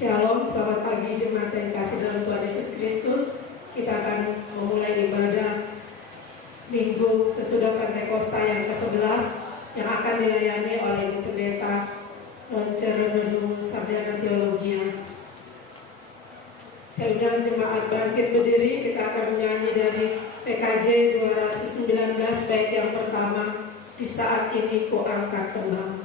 Shalom, selamat pagi jemaat yang dikasih dalam Tuhan Yesus Kristus. Kita akan memulai ibadah Minggu sesudah Pentakosta yang ke-11 yang akan dilayani oleh Ibu Pendeta Once Renunu Sarjana Teologi. Saya undang jemaat bangkit berdiri. Kita akan menyanyi dari PKJ 219 bait yang pertama, Di Saat Ini Ku Angkat Tembang.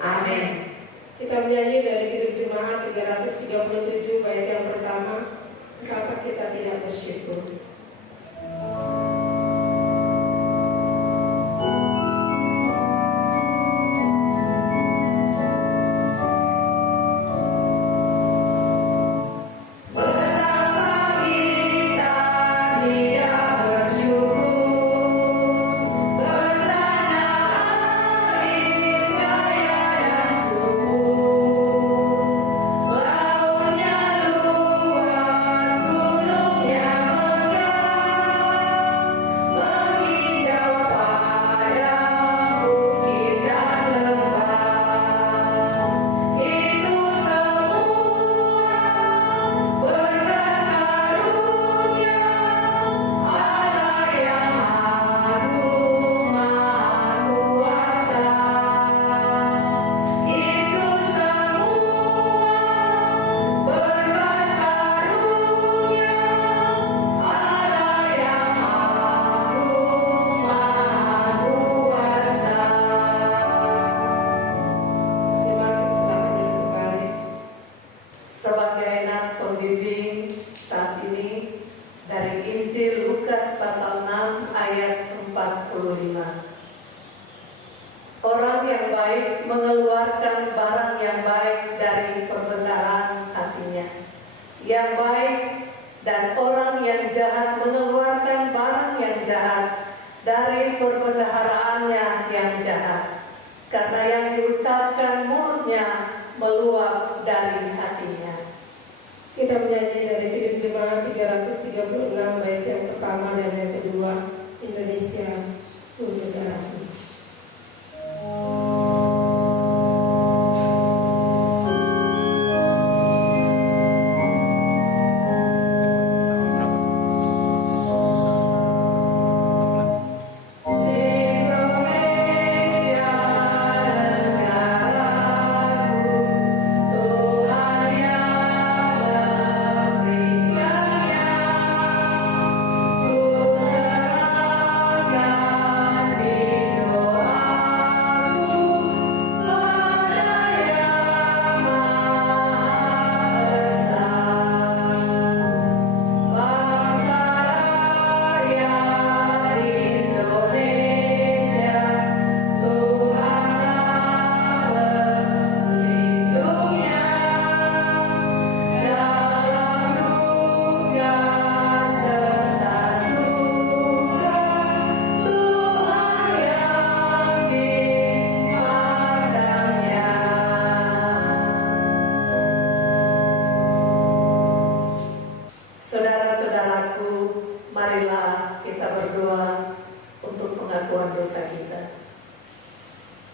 Amen.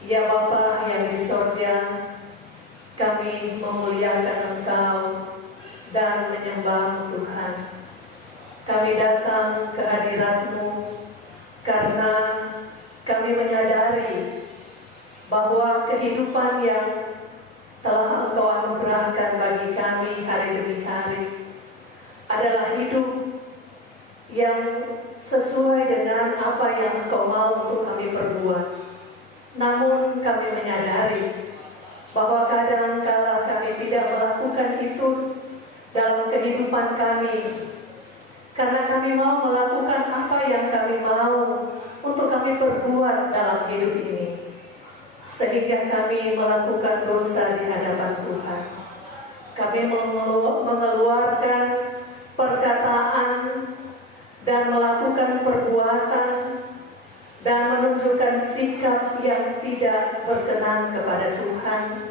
Ya Bapa yang di sorga, kami memuliakan Engkau dan menyembah Tuhan. Kami datang ke hadirat-Mu karena kami menyadari bahwa kehidupan yang telah Engkau anugerahkan bagi kami hari demi hari adalah hidup yang sesuai dengan apa yang Engkau mau untuk kami perbuat. Namun kami menyadari bahwa kadang-kala kami tidak melakukan itu dalam kehidupan kami, karena kami mau melakukan apa yang kami mau untuk kami perbuat dalam hidup ini, sehingga kami melakukan dosa di hadapan Tuhan. Kami mengeluarkan perkataan dan melakukan perbuatan dan menunjukkan sikap yang tidak berkenan kepada Tuhan,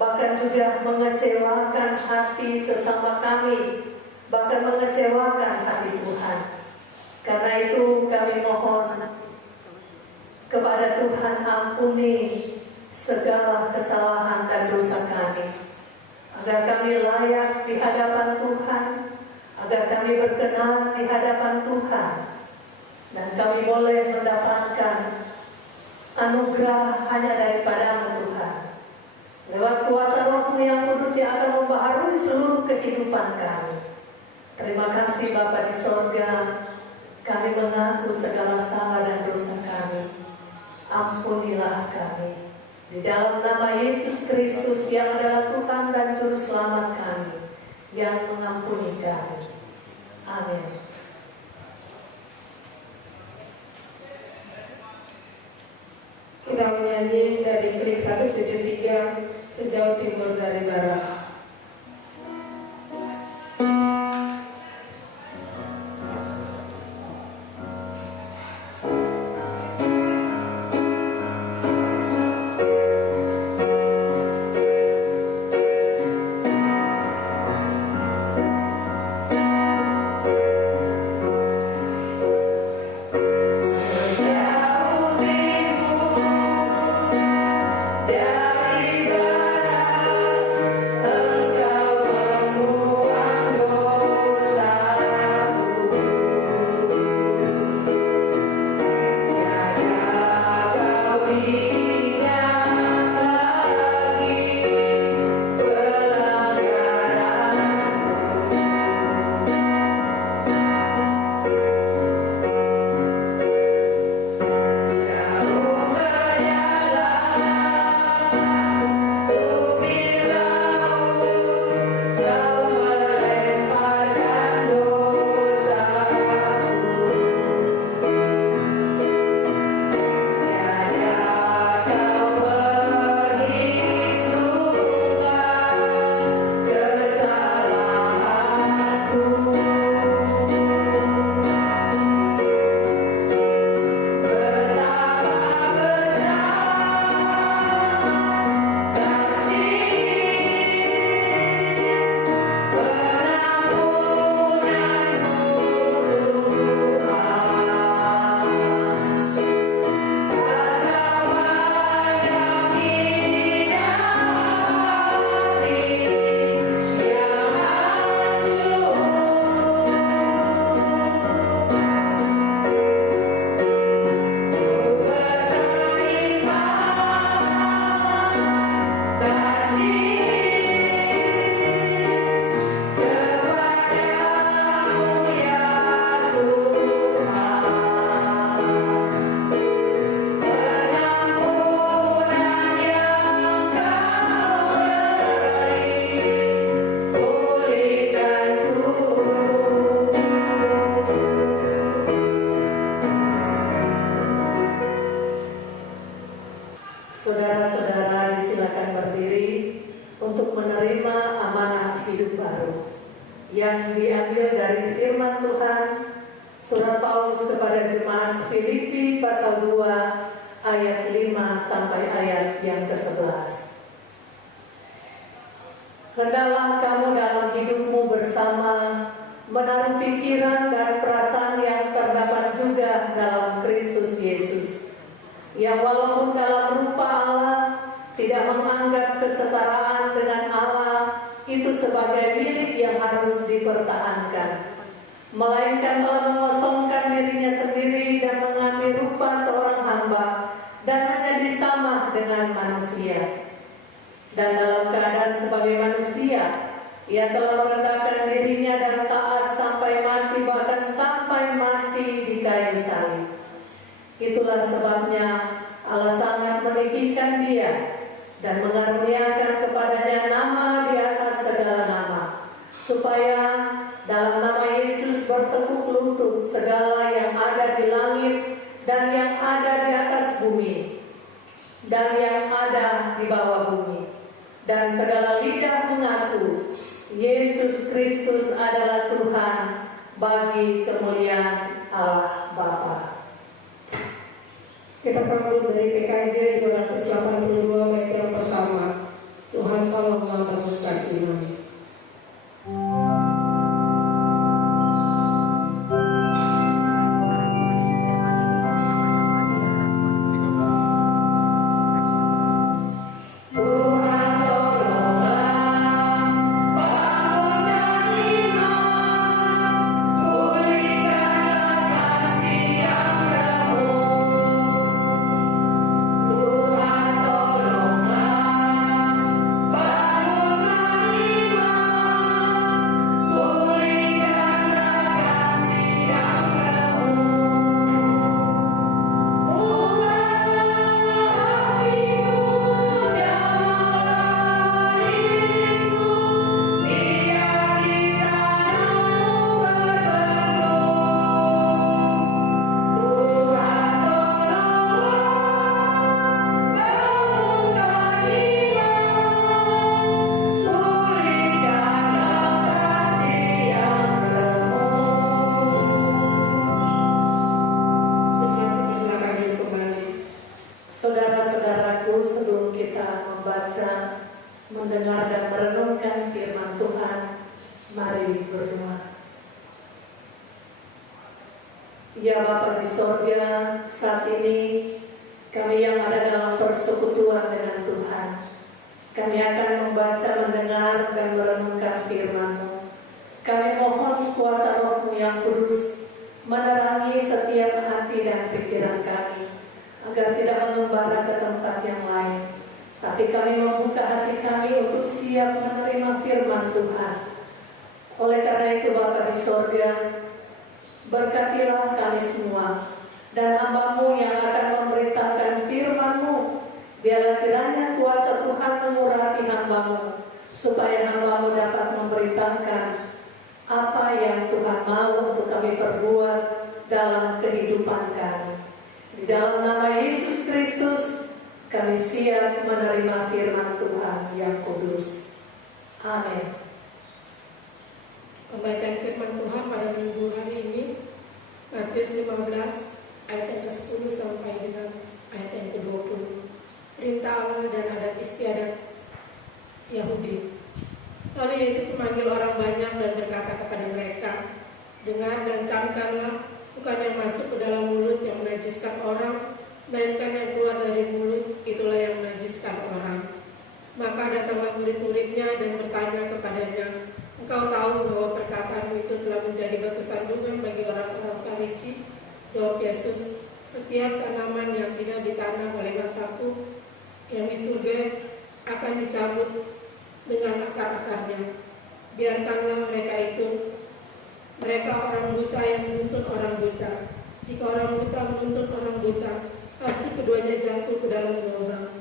bahkan juga mengecewakan hati sesama kami, bahkan mengecewakan hati Tuhan. Karena itu kami mohon kepada Tuhan, ampuni segala kesalahan dan dosa kami, agar kami layak di hadapan Tuhan, agar kami berkenan di hadapan Tuhan, dan kami boleh mendapatkan anugerah hanya daripada-Mu Tuhan. Lewat kuasa Roh-Mu yang kudus yang akan membaharui seluruh kehidupan kami. Terima kasih Bapa di sorga, kami mengaku segala salah dan dosa kami. Ampunilah kami. Di dalam nama Yesus Kristus yang adalah Tuhan dan Juru Selamat kami, yang mengampuni kami. Amin. Kita menyanyi dari klik 173, Sejauh Timur dari Barat. Saudara-saudara disilakan berdiri untuk menerima amanah hidup baru yang diambil dari firman Tuhan, surat Paulus kepada jemaat Filipi pasal 2 ayat 5 sampai ayat yang ke-11. Hendaklah kamu dalam hidupmu bersama menaruh pikiran dan perasaan yang terdapat juga dalam Kristus Yesus, yang walaupun dalam rupa Allah tidak menganggap kesetaraan dengan Allah itu sebagai milik yang harus dipertahankan, melainkan telah mengosongkan dirinya sendiri dan mengambil rupa seorang hamba dan menjadi sama dengan manusia. Dan dalam keadaan sebagai manusia, ia telah merendahkan dirinya dan taat sampai mati, bahkan sampai mati di kayu salib. Itulah sebabnya Allah sangat meninggikan dia dan mengaruniakan kepadanya nama di atas segala nama, supaya dalam nama Yesus bertekuk lutut segala yang ada di langit dan yang ada di atas bumi dan yang ada di bawah bumi, dan segala lidah mengaku Yesus Kristus adalah Tuhan, bagi kemuliaan Allah Bapa. Kita sambut dari PKJ 282 bait yang pertama. Tuhan tolong mempermudah iman. Saudara-saudaraku, sebelum kita membaca, mendengar dan merenungkan firman Tuhan, mari berdoa. Ya Bapa di sorga, saat ini kami yang ada dalam persekutuan dengan Tuhan, kami akan membaca, mendengar dan merenungkan firman-Mu. Kami mohon kuasa Roh-Mu yang kudus menerangi setiap hati dan pikiran kami, agar tidak mengembara ke tempat yang lain, tapi kami membuka hati kami untuk siap menerima firman Tuhan. Oleh karena itu Bapa di sorga, berkatilah kami semua dan hamba-Mu yang akan memberitakan firman-Mu. Biarlah kiranya kuasa Tuhan mengurapi hamba-Mu, supaya hamba-Mu dapat memberitakan apa yang Tuhan mau untuk kami perbuat dalam kehidupan kami. Di dalam nama Yesus Kristus, kami siap menerima firman Tuhan yang kudus. Amin. Pembacaan firman Tuhan pada minggu hari ini, Matius 15 ayat yang ke-10 sampai dengan ayat yang ke-20. Perintah Allah dan adat istiadat Yahudi. Lalu Yesus memanggil orang banyak dan berkata kepada mereka, "Dengar dan camkanlah, bukan yang masuk ke dalam mulut yang menajiskan orang, melainkan yang keluar dari mulut, itulah yang menajiskan orang." Maka datanglah murid-muridnya dan bertanya kepadanya, "Engkau tahu bahwa perkataanmu itu telah menjadi batu sandungan bagi orang-orang Farisi?" Jawab Yesus, "Setiap tanaman yang tidak ditanam oleh Bapa-Ku yang di surga akan dicabut dengan akar-akarnya. Biarkanlah mereka orang buta yang menuntut orang buta. Jika orang buta menuntut orang buta, pasti keduanya jatuh ke dalam lubang."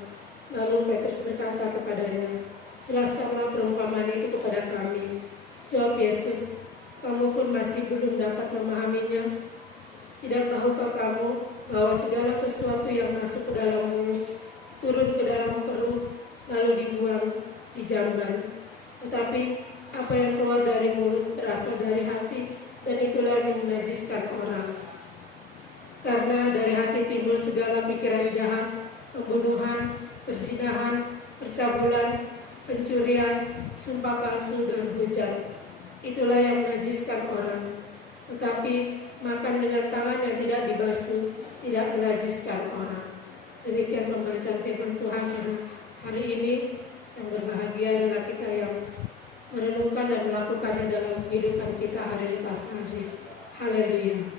Lalu Petrus berkata kepadanya, "Jelaskanlah perumpamaan itu kepada kami." Jawab Yesus, "Kamu pun masih belum dapat memahaminya? Tidak tahukah kamu bahwa segala sesuatu yang masuk ke dalam mulut turun ke dalam perut, lalu dibuang di jamban? Tetapi apa yang keluar dari mulut berasal dari hati, dan itulah yang menajiskan orang. Karena dari hati timbul segala pikiran jahat, pembunuhan, perzinahan, percabulan, pencurian, sumpah palsu, dan hujat. Itulah yang menajiskan orang. Tetapi makan dengan tangan yang tidak dibasuh tidak menajiskan orang." Demikian membaca firman Tuhan hari ini. Yang berbahagia adalah kita yang merenungkan dan melakukannya dalam kehidupan kita hari lepas hari. Haleluya.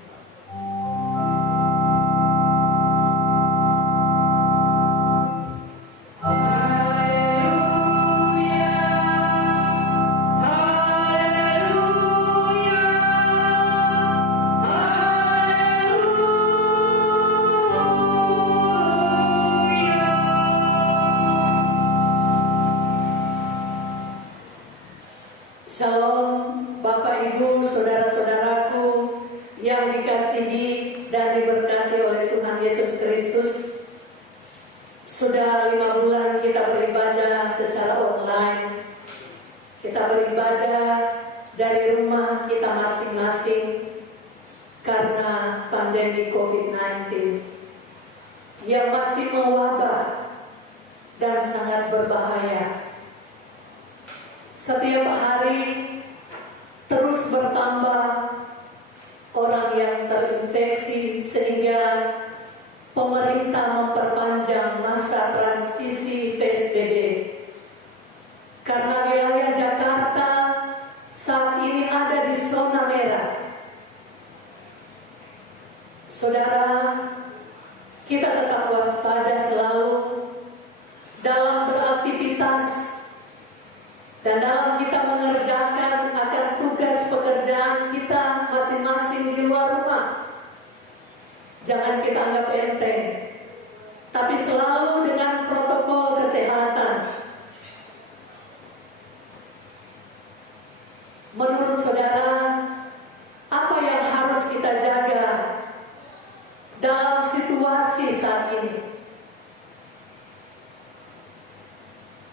Shalom Bapak Ibu, saudara-saudaraku yang dikasihi dan diberkati oleh Tuhan Yesus Kristus. Sudah 5 bulan kita beribadah secara online. Kita beribadah dari rumah kita masing-masing karena pandemi COVID-19 yang masih mewabah dan sangat berbahaya. Setiap hari terus bertambah orang yang terinfeksi sehingga pemerintah memperpanjang masa transisi PSBB. Karena wilayah Jakarta saat ini ada di zona merah. Saudara, kita tetap waspada selalu dalam beraktivitas dan dalam kita mengerjakan akan tugas pekerjaan kita masing-masing di luar rumah. Jangan kita anggap enteng, tapi selalu dengan protokol kesehatan. Menurut saudara, apa yang harus kita jaga dalam situasi saat ini?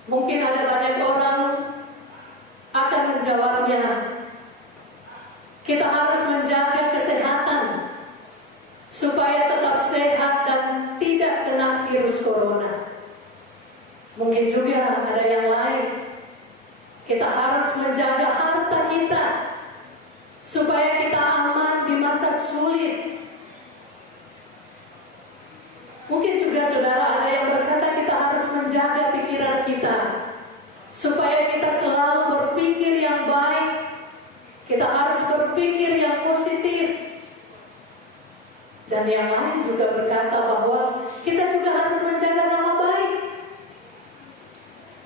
Mungkin ada banyak orang akan menjawabnya, kita harus menjaga kesehatan supaya tetap sehat dan tidak kena virus corona. Mungkin juga ada yang lain, kita harus menjaga harta kita supaya kita aman di masa sulit. Mungkin juga saudara ada yang berkata kita harus menjaga pikiran kita supaya kita selalu berpikir yang baik. Kita harus berpikir yang positif. Dan yang lain juga berkata bahwa kita juga harus menjaga nama baik.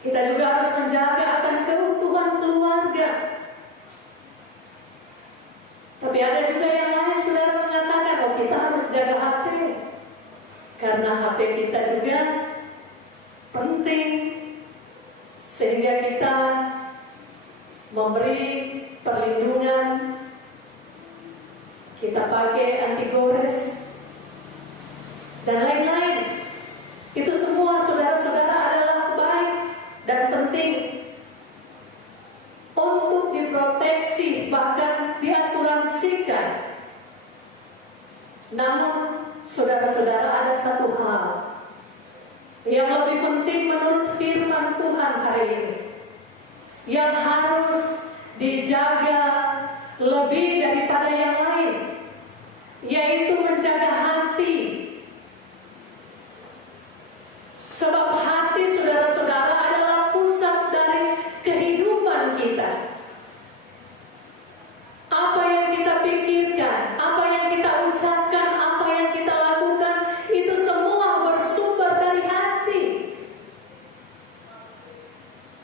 Kita juga harus menjaga akan keutuhan keluarga. Tapi ada juga yang lain saudara mengatakan, oh kita harus jaga HP. Karena HP kita juga penting, sehingga kita memberi perlindungan. Kita pakai anti gores dan lain-lain. Itu semua saudara-saudara adalah baik dan penting untuk diproteksi, bahkan diasuransikan. Namun saudara-saudara, ada satu hal yang lebih penting menurut firman Tuhan hari ini, yang harus dijaga lebih daripada yang lain, yaitu menjaga hati. Sebab hati saudara-saudara adalah pusat dari kehidupan kita. Apa yang kita pikirkan, apa yang kita ucapkan, apa yang kita lakukan, itu semua bersumber dari hati.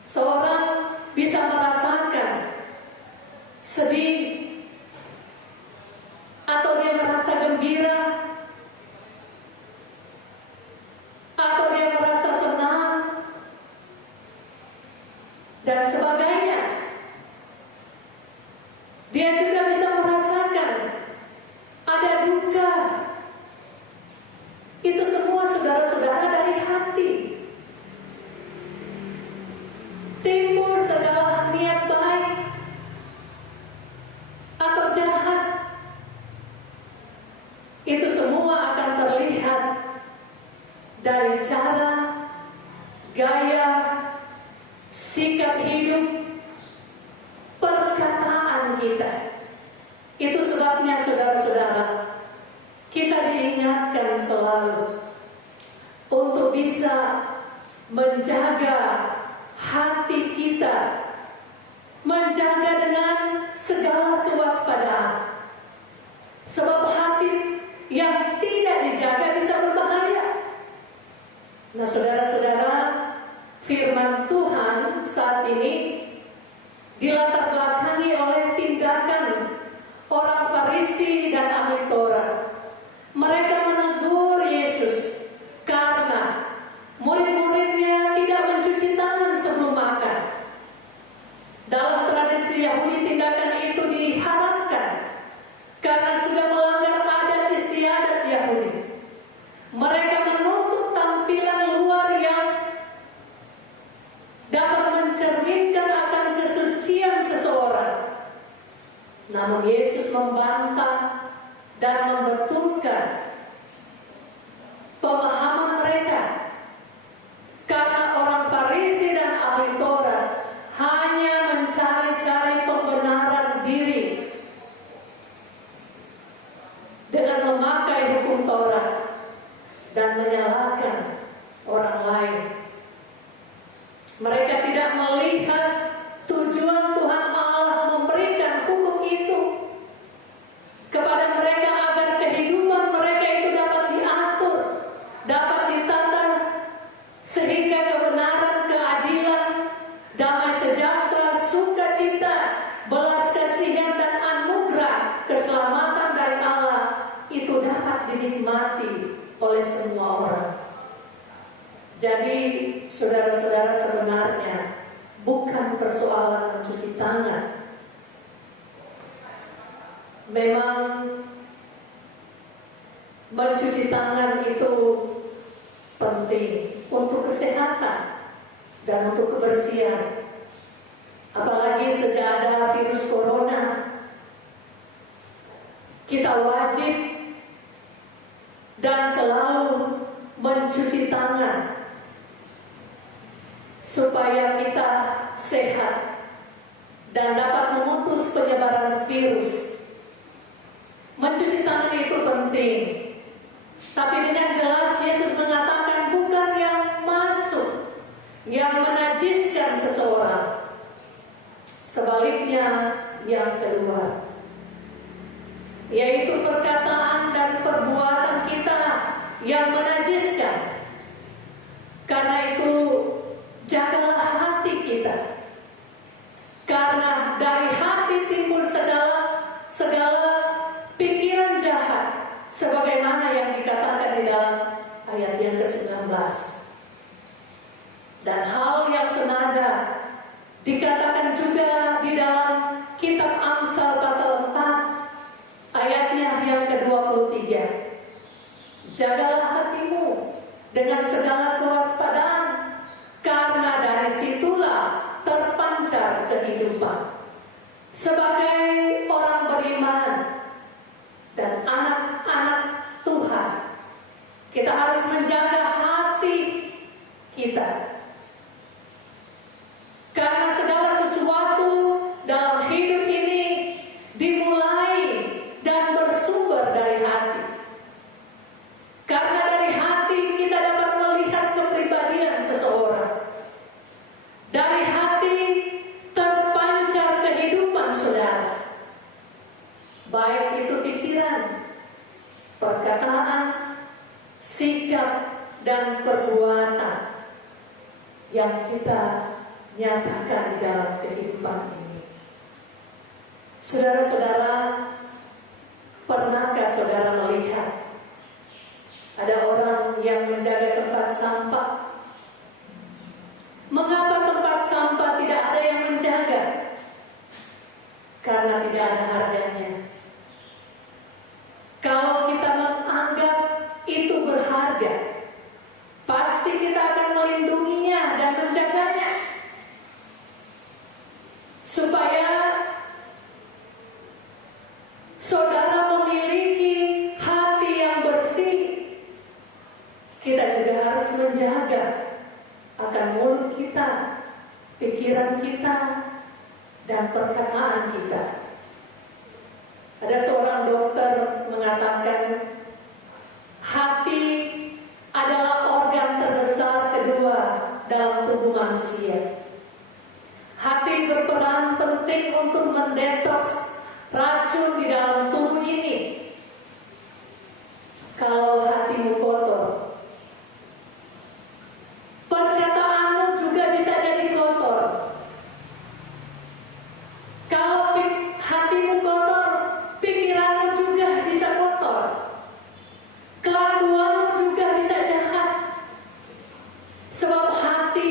Seorang bisa merasakan sedih, atau dia merasa gembira, atau dia merasa senang, dan sebagainya. Dia juga bisa merasakan ada duka. Itu semua saudara-saudara dari hati. Timbul segala niat baik atau jahat, itu semua akan terlihat dari cara, gaya, sikap hidup, perkataan kita. Itu sebabnya saudara-saudara, kita diingatkan selalu untuk bisa menjaga hati kita, menjaga dengan segala kewaspadaan. Sebab hati yang tidak dijaga bisa berbahaya. Nah, saudara-saudara, firman Tuhan saat ini dilatar belakangi oleh tindakan orang Farisi dan ahli Taurat. Mereka menegur Yesus karena murid-muridnya tidak mencuci tangan sebelum makan. Dalam tradisi Yahudi, tindakan itu diharamkan karena sudah melanggar adat istiadat Yahudi. Mereka menuntut tampilan luar yang dapat mencerminkan akan kesucian seseorang. Namun Yesus membantah dan membetulkan pemahaman mereka, karena orang Farisi dan ahli Taurat hanya mencari-cari pembenaran diri dengan memakai hukum Taurat dan menyalahkan orang lain. Mereka tidak melihat tujuan Tuhan Allah memberikan hukum itu kepada mereka agar kehidupan mereka itu dapat diatur, dapat ditata, sehingga kebenaran, keadilan, damai sejahtera, sukacita, belas kasihan dan anugerah keselamatan dari Allah itu dapat dinikmati oleh semua orang. Jadi, saudara-saudara, sebenarnya bukan persoalan mencuci tangan. Memang mencuci tangan itu penting untuk kesehatan dan untuk kebersihan. Apalagi sejak ada virus corona, kita wajib dan selalu mencuci tangan supaya kita sehat dan dapat memutus penyebaran virus. Mencuci tangan itu penting, tapi dengan jelas Yesus mengatakan bukan yang masuk yang menajiskan seseorang, sebaliknya yang kedua, yaitu perkataan dan perbuatan kita yang menajiskan. Karena itu jagalah hati kita, karena dari hati timbul segala pikiran jahat, sebagaimana yang dikatakan di dalam ayat yang ke-19. Dan hal yang senada dikatakan juga di dalam kitab Amsal pasal 4 ayatnya yang ke-23. Jagalah hatimu dengan segala kewaspadaan, karena dari situlah terpancar kehidupan. Sebagai orang beriman dan anak-anak Tuhan, kita harus menjaga hati kita, karena segala sesuatu dalam hidup ini dimulai dan bersumber dari hati. Karena dari hati kita dapat melihat kepribadian seseorang. Dari hati terpancar kehidupan saudara, baik itu pikiran, perkataan, sikap, dan perbuatan yang kita nyatakan di dalam kehidupan ini. Saudara-saudara, pernahkah saudara melihat ada orang yang menjaga tempat sampah? Mengapa tempat sampah tidak ada yang menjaga? Karena tidak ada harganya. Kalau kita menganggap itu berharga, pasti kita akan melindunginya dan menjaganya, supaya saudara memiliki hati yang bersih. Kita juga harus menjaga akan mulut kita, pikiran kita, dan perkataan kita. Ada seorang dokter mengatakan hati adalah organ penting untuk mendetoks racun di dalam tubuh ini. Kalau hatimu kotor, perkataanmu juga bisa jadi kotor. Kalau hatimu kotor, pikiranmu juga bisa kotor. Kelakuanmu juga bisa jahat. Sebab hati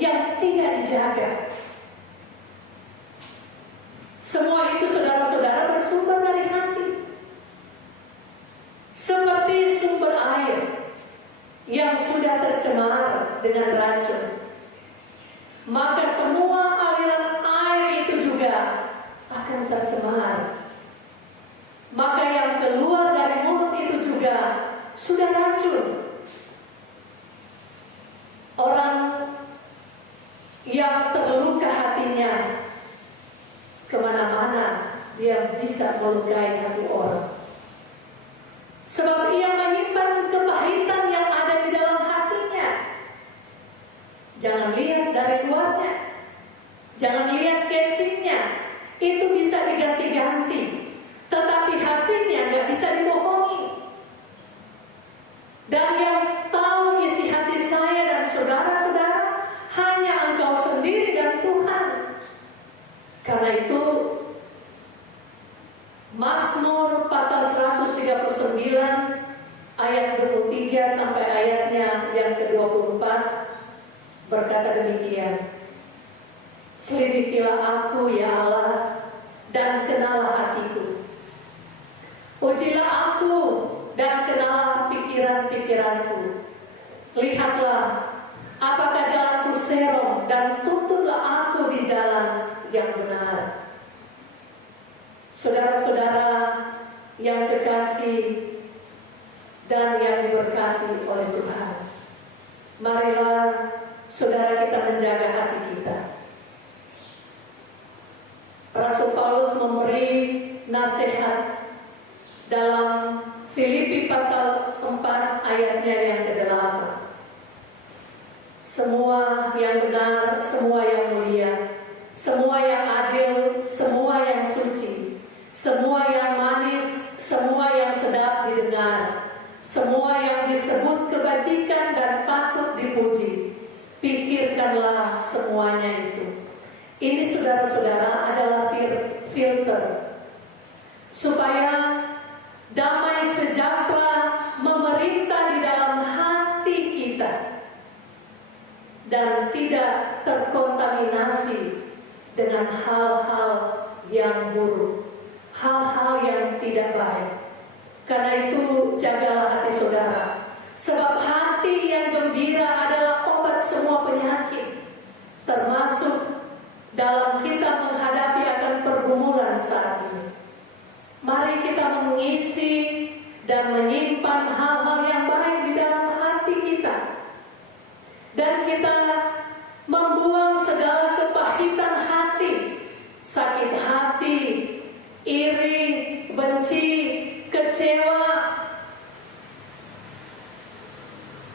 yang tidak dijaga. Semua itu saudara-saudara bersumber dari hati. Seperti sumber air yang sudah tercemar dengan racun, maka semua aliran air itu juga akan tercemar. Maka yang keluar dari mulut itu juga sudah racun. Orang yang terluka hatinya, kemana-mana dia bisa melukai hati orang. Sebab ia menyimpan kepahitan yang ada di dalam hatinya. Jangan lihat dari luarnya, jangan lihat casingnya, itu bisa diganti-ganti, tetapi hatinya nggak bisa dibohongi. Dan yang tahu isi hati saya dan saudara-saudara hanya Engkau sendiri dan Tuhan. Karena itu Mazmur pasal 139 ayat 23 sampai ayatnya yang ke-24 berkata demikian. Selidikilah aku ya Allah, dan kenalah hatiku. Ujilah aku dan kenalah pikiran-pikiranku. Lihatlah apakah jalanku serong, dan tuntunlah aku di jalan yang benar. Saudara-saudara yang kekasih dan yang diberkati oleh Tuhan, marilah saudara kita menjaga hati kita. Rasul Paulus memberi nasihat dalam Filipi pasal 4 ayatnya yang ke-8. Semua yang benar, semua yang mulia, semua yang adil, semua yang suci, semua yang manis, semua yang sedap didengar, semua yang disebut kebajikan dan patut dipuji, pikirkanlah semuanya itu. Ini saudara-saudara adalah filter supaya damai sejahtera memerintah di dalam hati kita dan tidak terkontaminasi dengan hal-hal yang buruk, hal-hal yang tidak baik. Karena itu jagalah hati saudara, sebab hati yang gembira adalah obat semua penyakit, termasuk dalam kita menghadapi akan pergumulan saat ini. Mari kita mengisi dan menyimpan hal-hal yang baik di dalam hati kita, dan kita membuang segala kepahitan hati, sakit hati, iri, benci, kecewa,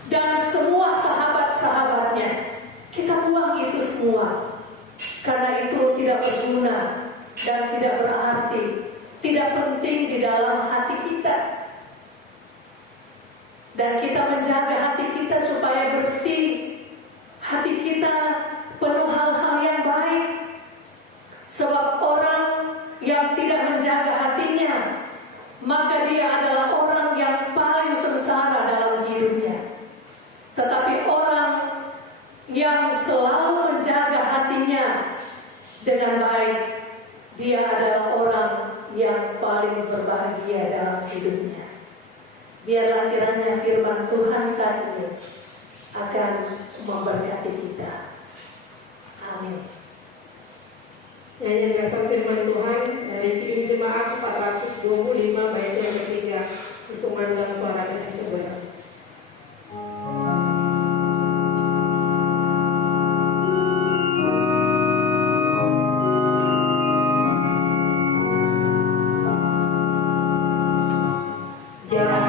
dan semua sahabat-sahabatnya. Kita buang itu semua, karena itu tidak berguna dan tidak berarti, tidak penting di dalam hati kita. Dan kita menjaga hati kita supaya bersih, hati kita penuh hal-hal yang baik. Sebab orang yang tidak menjaga hatinya, maka dia adalah orang yang paling sengsara dalam hidupnya. Tetapi orang yang selalu menjaga hatinya dengan baik, dia adalah orang yang paling berbahagia dalam hidupnya. Biarlah kiranya firman Tuhan saat ini akan memberkati kita. Amin. Nyanyian dasar firman Tuhan dari Kirim Jemaat 425 bait yang ketiga, untuk mandang suara kita sebentar. Jaya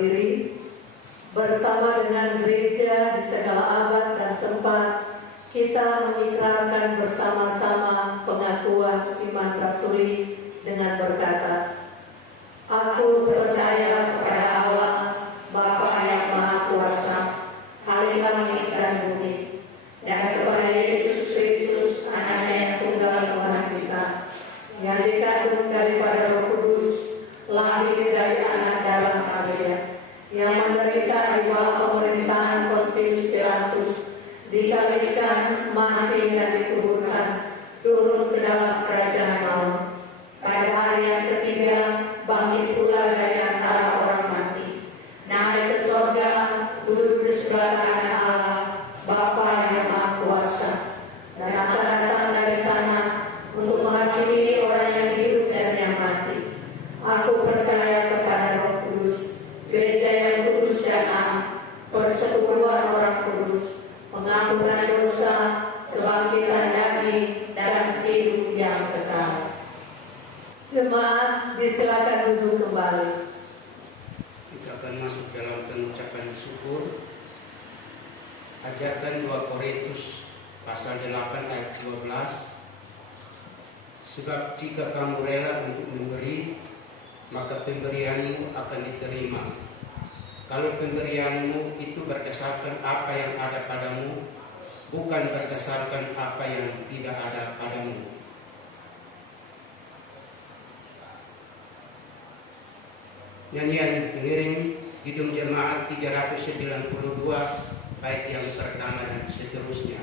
berdiri. Bersama dengan gereja di segala abad dan tempat, kita mengikrarkan bersama-sama pengakuan iman rasuli dengan berkata, Aku percaya kepada Allah, Bapa yang Maha Kuasa, Ahli langit dan bumi, dan kepada Yesus Kristus, Anaknya yang tunggal Tuhan kita, yang dikandung daripada Roh Kudus, lahir dari anak dalam Maria, yang menderita di bawah pemerintahan Pontius Pilatus, disalibkan, mati dan dikuburkan, turun ke dalam kerajaan maut. Pada hari yang ketiga, bangkit pula dari antara orang mati, naik ke surga, duduk di sebelah kanan Allah, Bapa yang Maha Kuasa, dan akan datang dari sana untuk menghakimi orang yang hidup dan yang mati. Aku percaya kepada Roh Kudus, gereja yang kudus dan am, persekutuan orang kudus, pengampunan dosa, kebangkitan daging, dan hidup yang kekal. Jemaat, disilakan duduk kembali. Kita akan masuk dalam pengucapan syukur. Ajakan 2 Korintus pasal 8 ayat 12. Sebab jika kamu rela untuk memberi, maka pemberianmu akan diterima. Kalau pemberianmu itu berdasarkan apa yang ada padamu, bukan berdasarkan apa yang tidak ada padamu. Nyanyian pengiring Kidung Jemaat 392 bait yang pertama dan seterusnya.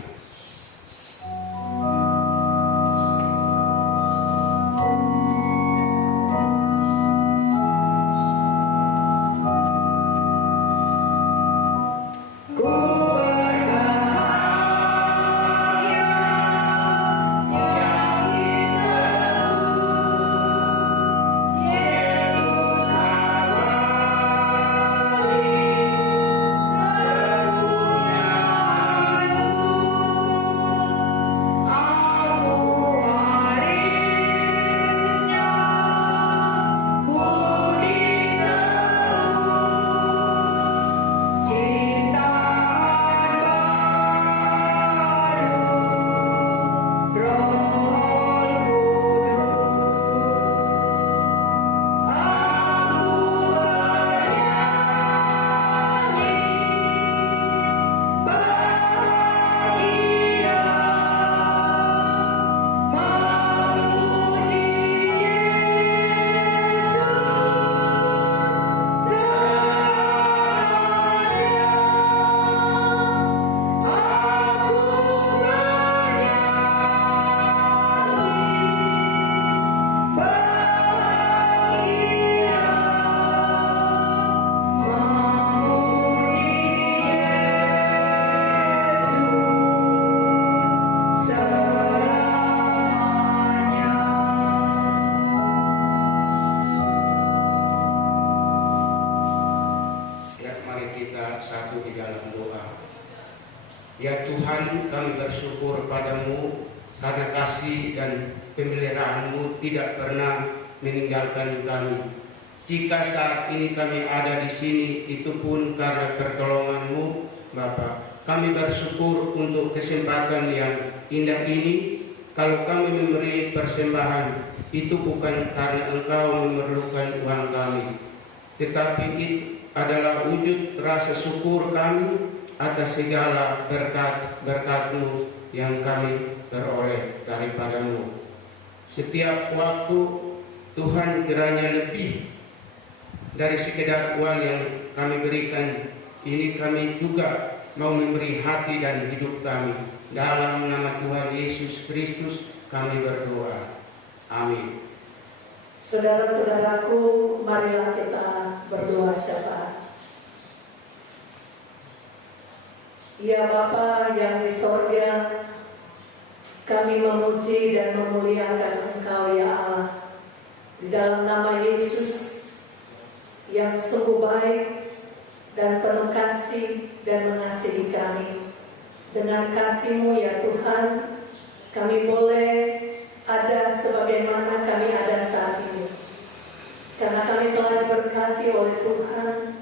Ya Tuhan, kami bersyukur padamu karena kasih dan pemeliharaanmu tidak pernah meninggalkan kami. Jika saat ini kami ada di sini, itu pun karena pertolonganmu, Bapa. Kami bersyukur untuk kesempatan yang indah ini. Kalau kami memberi persembahan, itu bukan karena Engkau memerlukan uang kami, tetapi itu adalah wujud rasa syukur kami atas segala berkat-berkat-Mu yang kami peroleh daripadamu. Setiap waktu Tuhan kiranya lebih dari sekedar uang yang kami berikan, ini kami juga mau memberi hati dan hidup kami. Dalam nama Tuhan Yesus Kristus kami berdoa. Amin. Saudara-saudaraku, marilah kita berdoa syafaat. Ya Bapa yang di sorga, kami memuji dan memuliakan Engkau ya Allah. Di dalam nama Yesus yang sungguh baik dan penuh kasih dan mengasihi kami. Dengan kasih-Mu ya Tuhan, kami boleh ada sebagaimana kami ada saat ini. Karena kami telah diberkati oleh Tuhan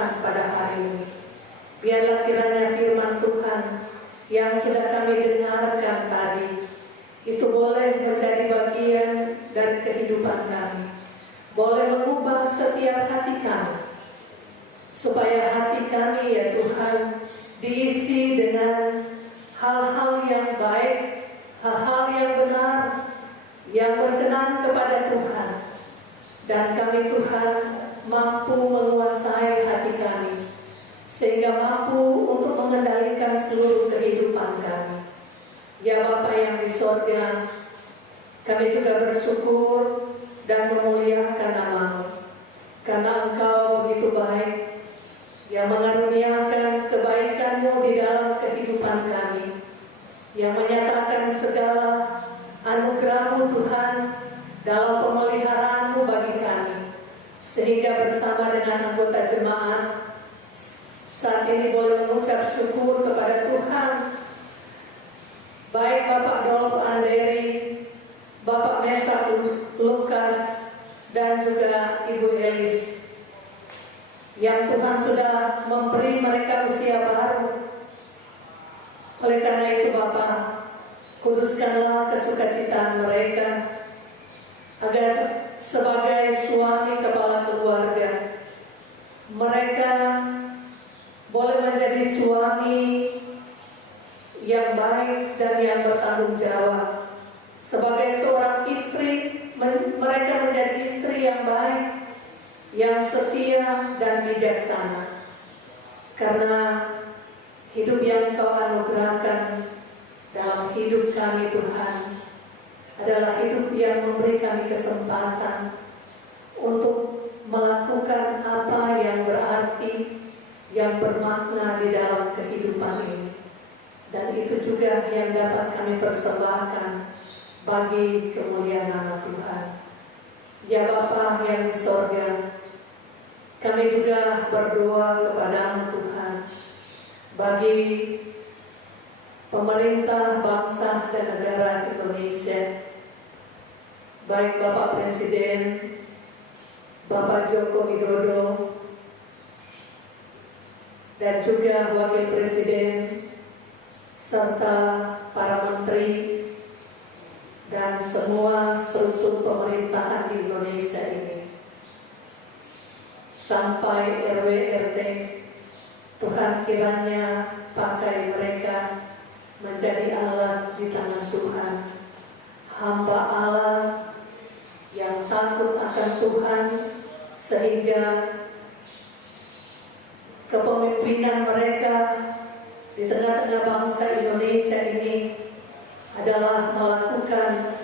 Tuhan pada hari ini. Biarlah kiranya firman Tuhan yang sudah kami dengarkan tadi, itu boleh menjadi bagian dari kehidupan kami. Boleh mengubah setiap hati kami. Supaya hati kami ya Tuhan diisi dengan hal-hal yang baik, hal-hal yang benar, yang berkenan kepada Tuhan. Dan kami Tuhan mampu menguasai hati kami, sehingga mampu untuk mengendalikan seluruh kehidupan kami. Ya Bapa yang di sorga, kami juga bersyukur dan memuliakan nama-Mu, karena Engkau begitu baik, yang mengaruniakan kebaikan-Mu di dalam kehidupan kami, yang menyatakan segala anugerah-Mu Tuhan dalam pemeliharaan-Mu bagi kami, sehingga bersama dengan anggota jemaat saat ini boleh mengucap syukur kepada Tuhan. Baik Bapak Dolf Anderi, Bapak Mesa Lukas, dan juga Ibu Elis, yang Tuhan sudah memberi mereka usia baru. Oleh karena itu Bapak, kuduskanlah kesukacitaan mereka, agar sebagai suami kepala keluarga, mereka boleh menjadi suami yang baik dan yang bertanggung jawab. Sebagai seorang istri, mereka menjadi istri yang baik, yang setia dan bijaksana. Karena hidup yang Kau anugerahkan dalam hidup kami Tuhan adalah hidup yang memberi kami kesempatan untuk melakukan apa yang berarti, yang bermakna di dalam kehidupan ini. Dan itu juga yang dapat kami persembahkan bagi kemuliaan nama Tuhan. Ya Bapa yang di sorga, kami juga berdoa kepada-Mu Tuhan, bagi pemerintah, bangsa, dan negara Indonesia, baik Bapak Presiden, Bapak Joko Widodo, dan juga Wakil Presiden, serta para menteri, dan semua struktur pemerintahan di Indonesia ini, sampai RW RT, Tuhan kiranya pakai mereka menjadi alat di tangan Tuhan, hamba Allah yang takut akan Tuhan, sehingga kepemimpinan mereka di tengah-tengah bangsa Indonesia ini adalah melakukan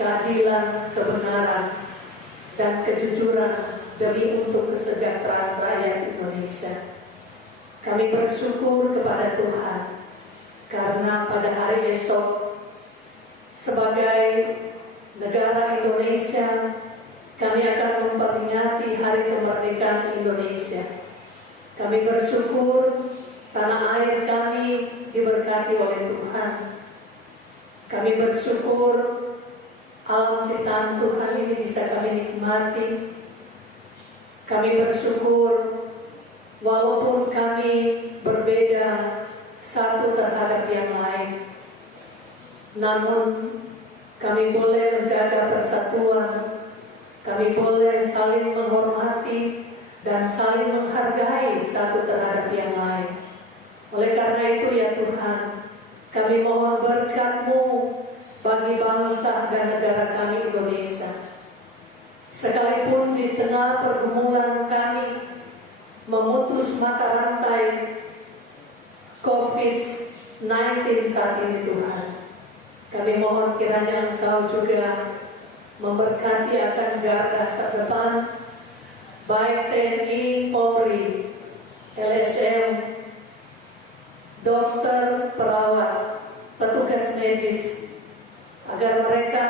keadilan, kebenaran, dan kejujuran demi untuk kesejahteraan rakyat Indonesia. Kami bersyukur kepada Tuhan, karena pada hari esok sebagai negara Indonesia, kami akan memperingati Hari Kemerdekaan Indonesia. Kami bersyukur tanah air kami diberkati oleh Tuhan. Kami bersyukur alam ciptaan Tuhan ini bisa kami nikmati. Kami bersyukur walaupun kami berbeda satu terhadap yang lain, namun kami boleh menjaga persatuan, kami boleh saling menghormati dan saling menghargai satu terhadap yang lain. Oleh karena itu ya Tuhan, kami mohon berkat-Mu bagi bangsa dan negara kami Indonesia. Sekalipun di tengah pergumulan kami memutus mata rantai COVID-19 saat ini Tuhan, kami mohon kiranya Engkau juga memberkati akan garda terdepan, baik TNI, Polri, LSM, dokter, perawat, petugas medis, agar mereka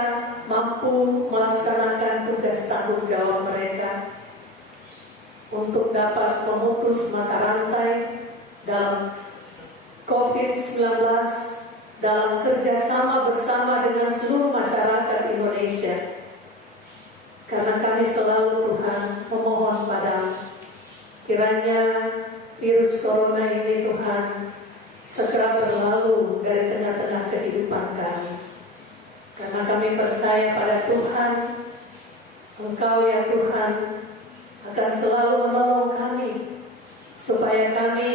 mampu melaksanakan tugas tanggung jawab mereka untuk dapat memutus mata rantai dalam COVID-19, dalam kerjasama bersama dengan seluruh masyarakat Indonesia. Karena kami selalu Tuhan memohon pada kiranya kami. Karena kami percaya pada Tuhan, Engkau ya Tuhan akan selalu menolong kami, supaya kami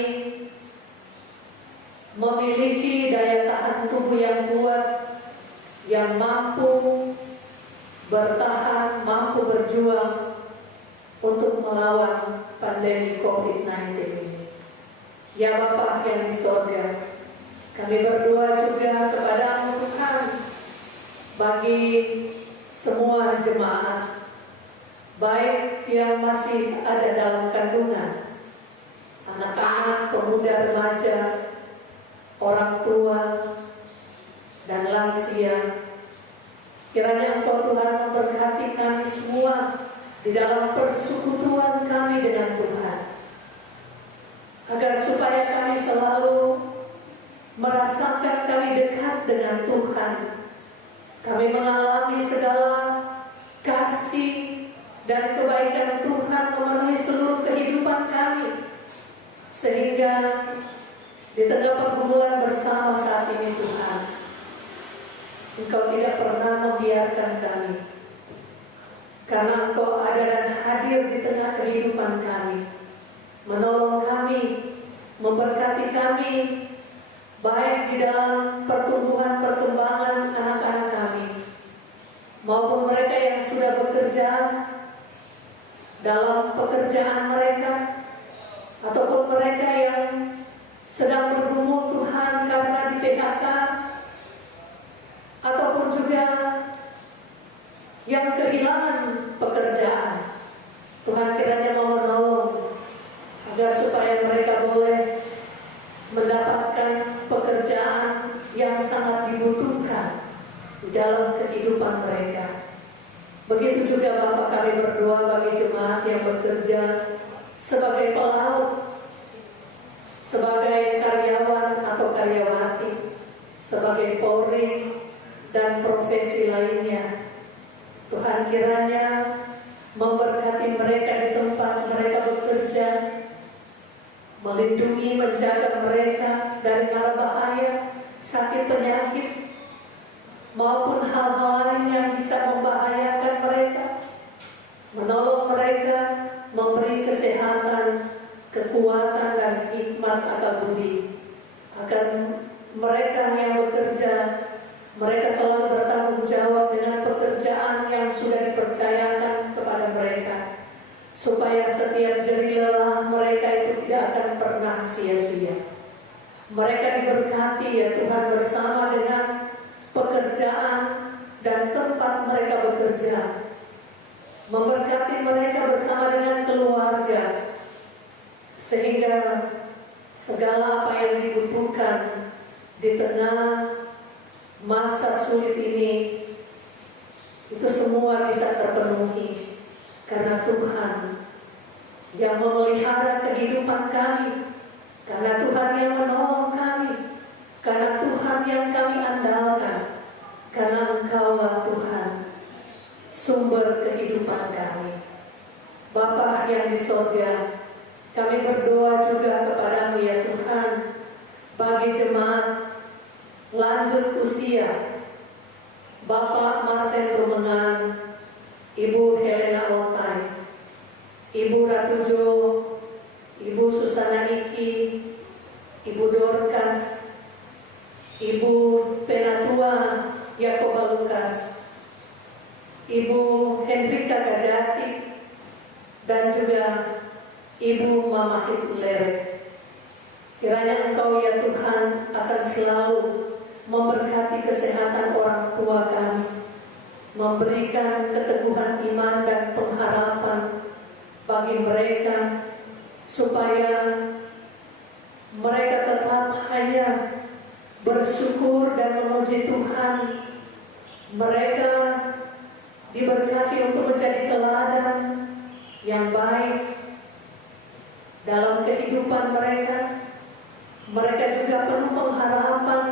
memiliki daya tahan tubuh yang kuat, yang mampu bertahan, mampu berjuang untuk melawan pandemi COVID-19 ini. Ya Bapa yang di sorga, kami berdoa juga kepada Tuhan bagi semua jemaat, baik yang masih ada dalam kandungan, anak-anak, pemuda, remaja, orang tua, dan lansia. Kiranya Engkau Tuhan memberkati kami semua di dalam persekutuan kami dengan Tuhan, agar supaya kami selalu merasakan kami dekat dengan Tuhan. Kami mengalami segala kasih dan kebaikan Tuhan memenuhi seluruh kehidupan kami, sehingga di tengah pergumulan bersama saat ini Tuhan, Engkau tidak pernah membiarkan kami, karena Engkau ada dan hadir di tengah kehidupan kami, menolong kami, memberkati kami, baik di dalam pertumbuhan perkembangan anak-anak kami, maupun mereka yang sudah bekerja dalam pekerjaan mereka, ataupun mereka yang sedang bergumul Tuhan karena di PHK, ataupun juga yang kehilangan pekerjaan. Tuhan kiranya mau menolong agar supaya mereka boleh mendapatkan pekerjaan yang sangat dibutuhkan di dalam kehidupan mereka. Begitu juga Bapak, kami berdoa bagi jemaat yang bekerja sebagai pelaut, sebagai karyawan atau karyawati, sebagai polri, dan profesi lainnya. Tuhan kiranya memberkati mereka di tempat mereka bekerja, melindungi, menjaga mereka dari mara bahaya, sakit penyakit, maupun hal-hal lain yang bisa membahayakan mereka, menolong mereka, memberi kesehatan, kekuatan, dan hikmat akal budi, agar mereka yang bekerja, mereka selalu bertanggung jawab dengan pekerjaan yang sudah dipercayakan kepada mereka, supaya setiap jerih lelah mereka itu tidak akan pernah sia-sia. Mereka diberkati ya Tuhan bersama dengan pekerjaan dan tempat mereka bekerja, memberkati mereka bersama dengan keluarga, sehingga segala apa yang dibutuhkan di tengah masa sulit ini itu semua bisa terpenuhi, karena Tuhan yang memelihara kehidupan kami, karena Tuhan yang menolong kami, karena Tuhan yang kami andalkan, karena Engkaulah Tuhan sumber kehidupan kami. Bapa yang di sorga, kami berdoa juga kepadamu ya Tuhan, bagi jemaat lanjut usia, Bapak Martin Rumengan, Ibu Helena Otai, Ibu Ratu Jo, Ibu Susana Iki, Ibu Dorcas, Ibu Penatua Yakoba Lukas, Ibu Hendrika Kajati, dan juga Ibu Mama Hitler. Kiranya Engkau ya Tuhan akan selalu memberkati kesehatan orang tua kami, memberikan keteguhan iman dan pengharapan bagi mereka, supaya mereka tetap hanya bersyukur dan memuji Tuhan. Mereka diberkati untuk menjadi teladan yang baik dalam kehidupan mereka. Mereka juga penuh pengharapan,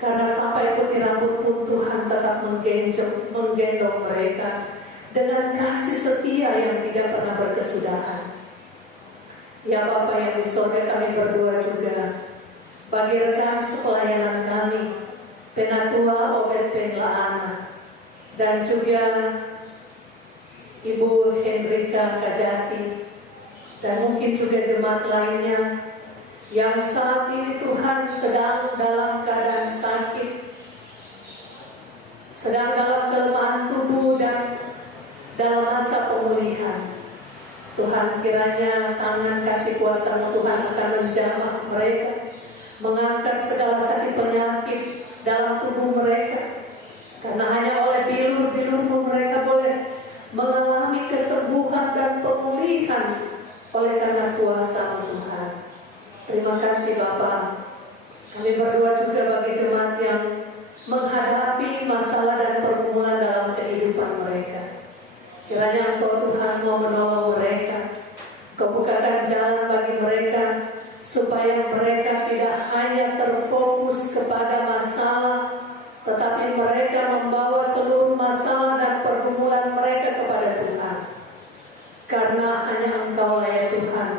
karena sampai putih rambut pun Tuhan tetap menggendong mereka dengan kasih setia yang tidak pernah berkesudahan. Ya Bapa yang di sorga, kami berdoa juga bagi rekan sepelayanan kami Penatua Obed Penlaana, dan juga Ibu Hendrika Kajati, dan mungkin juga jemaat lainnya yang saat ini Tuhan sedang dalam keadaan sakit, sedang dalam kelemahan tubuh dan dalam masa pemulihan. Tuhan, kiranya tangan kasih kuasa Tuhan akan menjamah mereka, mengangkat segala sakit penyakit dalam tubuh mereka, karena hanya oleh bilur-bilur mereka boleh mengalami kesembuhan dan pemulihan oleh karena kuasa Tuhan. Terima kasih Bapa. Kami berdoa juga bagi jemaat yang menghadapi masalah dan pergumulan dalam kehidupan mereka. Kiranya Engkau Tuhan mau menolong mereka, Kau bukakan jalan bagi mereka, supaya mereka tidak hanya terfokus kepada masalah, tetapi mereka membawa seluruh masalah dan pergumulan mereka kepada Tuhan. Karena hanya Engkau ya Tuhan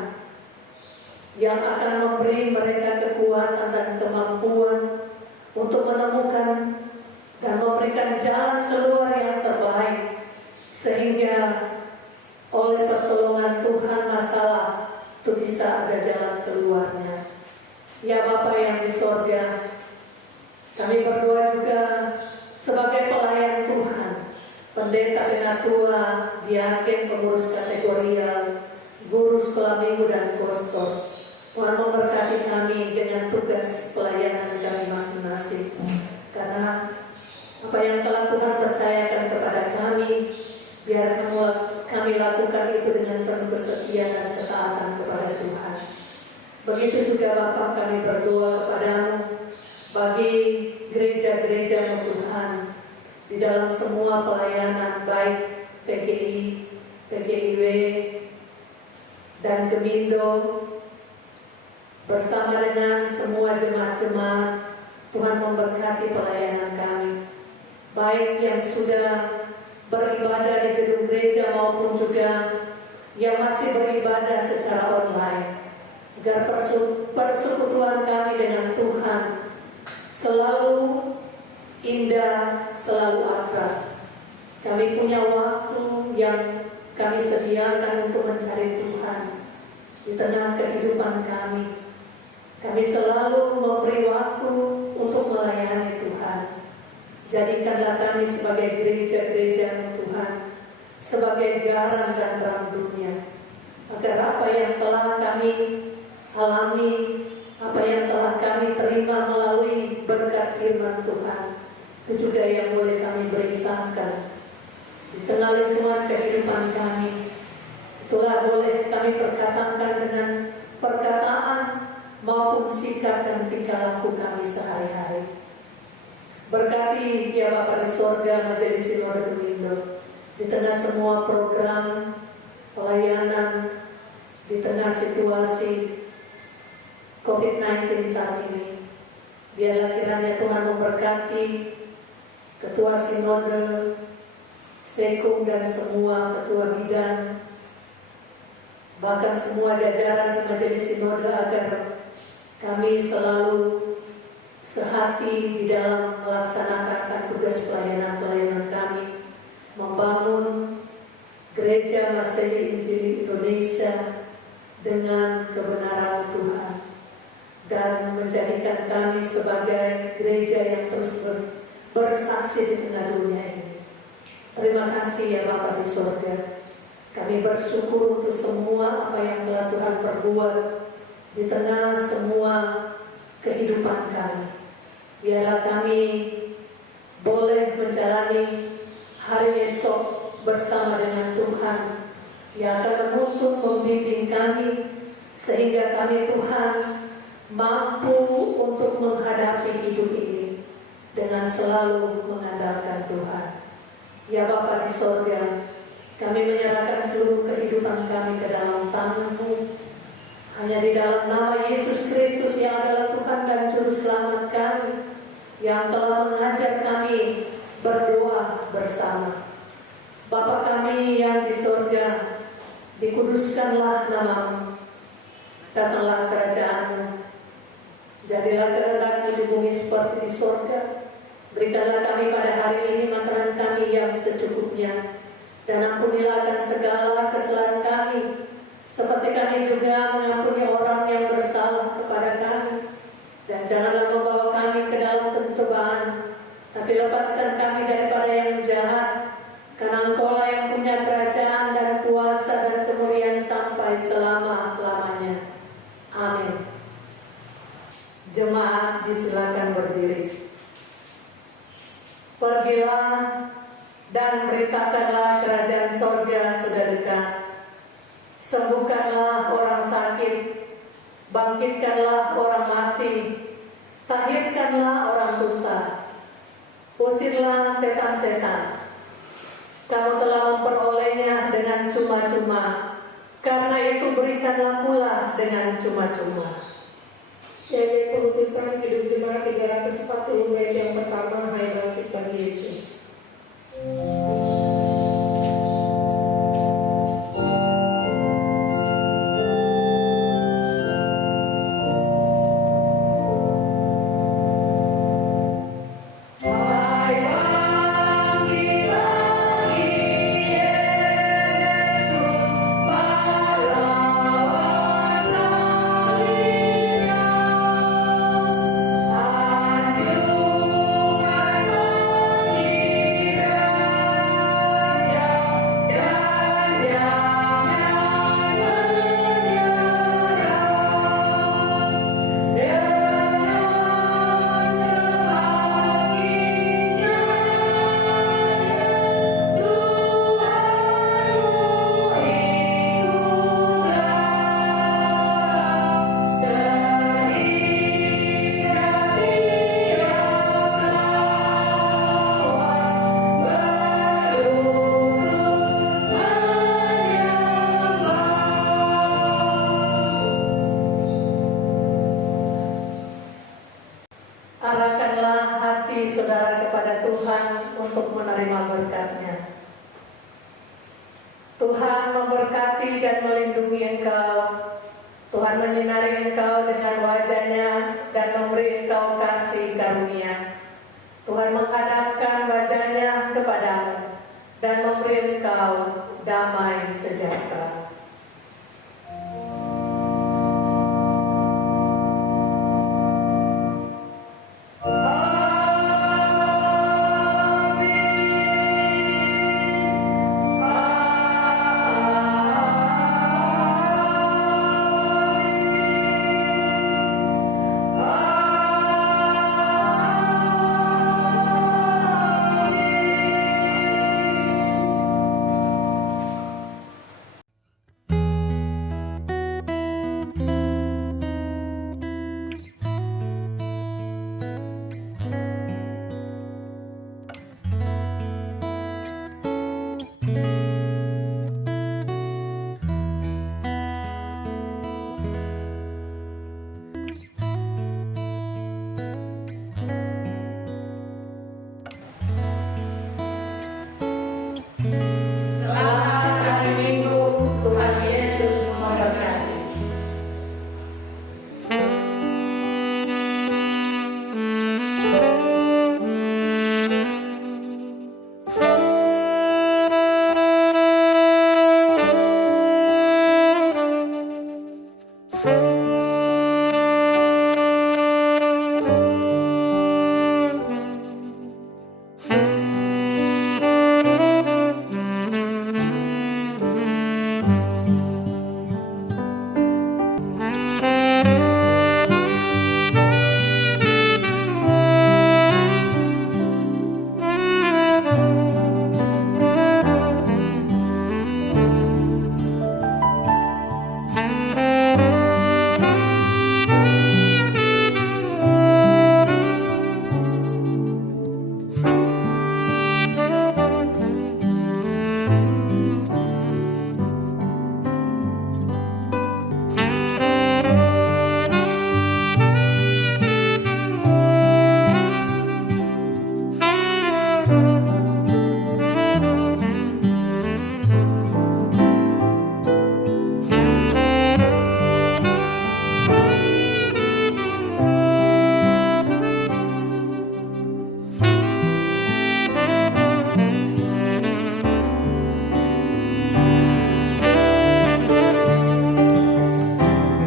yang akan memberi mereka kekuatan dan kemampuan untuk menemukan dan memberikan jalan keluar yang terbaik, sehingga oleh pertolongan Tuhan masalah itu bisa ada jalan keluarnya. Ya Bapa yang di sorga, kami berdoa juga sebagai pelayan Tuhan, pendeta, penatua, diaken, pengurus kategorial, guru sekolah minggu dan kostor. Tuhan memberkati kami dengan tugas pelayanan kami masing-masing. Karena apa yang telah Tuhan percayakan kepada kami, biar kami lakukan itu dengan penuh kesetiaan dan ketaatan kepada Tuhan. Begitu juga Bapa, kami berdoa kepadamu bagi gereja-gereja Tuhan di dalam semua pelayanan, baik PGI, PGIW, dan Gemindo, bersama dengan semua jemaat-jemaat. Tuhan memberkati pelayanan kami, baik yang sudah beribadah di gedung gereja maupun juga yang masih beribadah secara online, agar persekutuan kami dengan Tuhan selalu indah, selalu akrab. Kami punya waktu yang kami sediakan untuk mencari Tuhan di tengah kehidupan kami. Kami selalu memberi waktu untuk melayani Tuhan. Jadikanlah kami sebagai gereja-gereja Tuhan, sebagai garam dan terang dunia, agar apa yang telah kami alami, apa yang telah kami terima melalui berkat firman Tuhan, itu juga yang boleh kami beritakan di tengah lingkungan kehidupan kami. Itulah boleh kami perkatakan dengan perkataan maupun sikap dan tingkah laku kami sehari-hari. Berkati ya Bapa di sorga Majelis Sinode Gemindo, di tengah semua program pelayanan, di tengah situasi COVID-19 saat ini. Biarlah kiranya Tuhan memberkati Ketua Sinode, Sekung, dan semua Ketua Bidang, bahkan semua jajaran di Majelis Sinode, agar kami selalu sehati di dalam melaksanakan tugas pelayanan kami, membangun Gereja Masehi Injili Indonesia dengan kebenaran Tuhan, dan menjadikan kami sebagai gereja yang terus bersaksi di tengah dunia ini. Terima kasih ya Bapa di surga. Kami bersyukur untuk semua apa yang telah Tuhan perbuat di tengah semua kehidupan kami. Biarlah kami boleh menjalani hari esok bersama dengan Tuhan yang akan menuntun membimbing kami, sehingga kami Tuhan mampu untuk menghadapi hidup ini dengan selalu mengandalkan Tuhan. Ya Bapa di sorga, kami menyerahkan seluruh kehidupan kami ke dalam tangan-Mu. Hanya di dalam nama Yesus Kristus yang adalah Tuhan dan Juru Selamat kami, yang telah mengajar kami berdoa bersama. Bapa kami yang di sorga, dikuduskanlah nama-Mu, datanglah kerajaan-Mu, jadilah kehendak-Mu di bumi seperti di sorga. Berikanlah kami pada hari ini makanan kami yang secukupnya, dan ampunilah akan segala kesalahan kami, seperti kami juga mengampuni orang yang bersalah kepada kami. Dan janganlah membawa kami ke dalam pencobaan, tapi lepaskan kami daripada yang jahat, karena Engkau-lah yang punya kerajaan dan kuasa dan kemuliaan sampai selama-lamanya. Amin. Jemaat disilakan berdiri. Pergilah dan beritakanlah kerajaan sorga sudah dekat. Sembuhkanlah orang sakit, bangkitkanlah orang mati, tahirkanlah orang kusta, usirlah setan-setan. Kamu telah memperolehnya dengan cuma-cuma, karena itu berikanlah pula dengan cuma-cuma. Yaitu pelutusan hidup jemaat 340 bait yang pertama, Hai bangkit bagi Yesus. Arahkanlah hati saudara kepada Tuhan untuk menerima berkat-Nya. Tuhan memberkati dan melindungi engkau. Tuhan menyinari engkau dengan wajah-Nya dan memberi engkau kasih karunia. Tuhan menghadapkan wajah-Nya kepadamu dan memberi engkau damai sejahtera.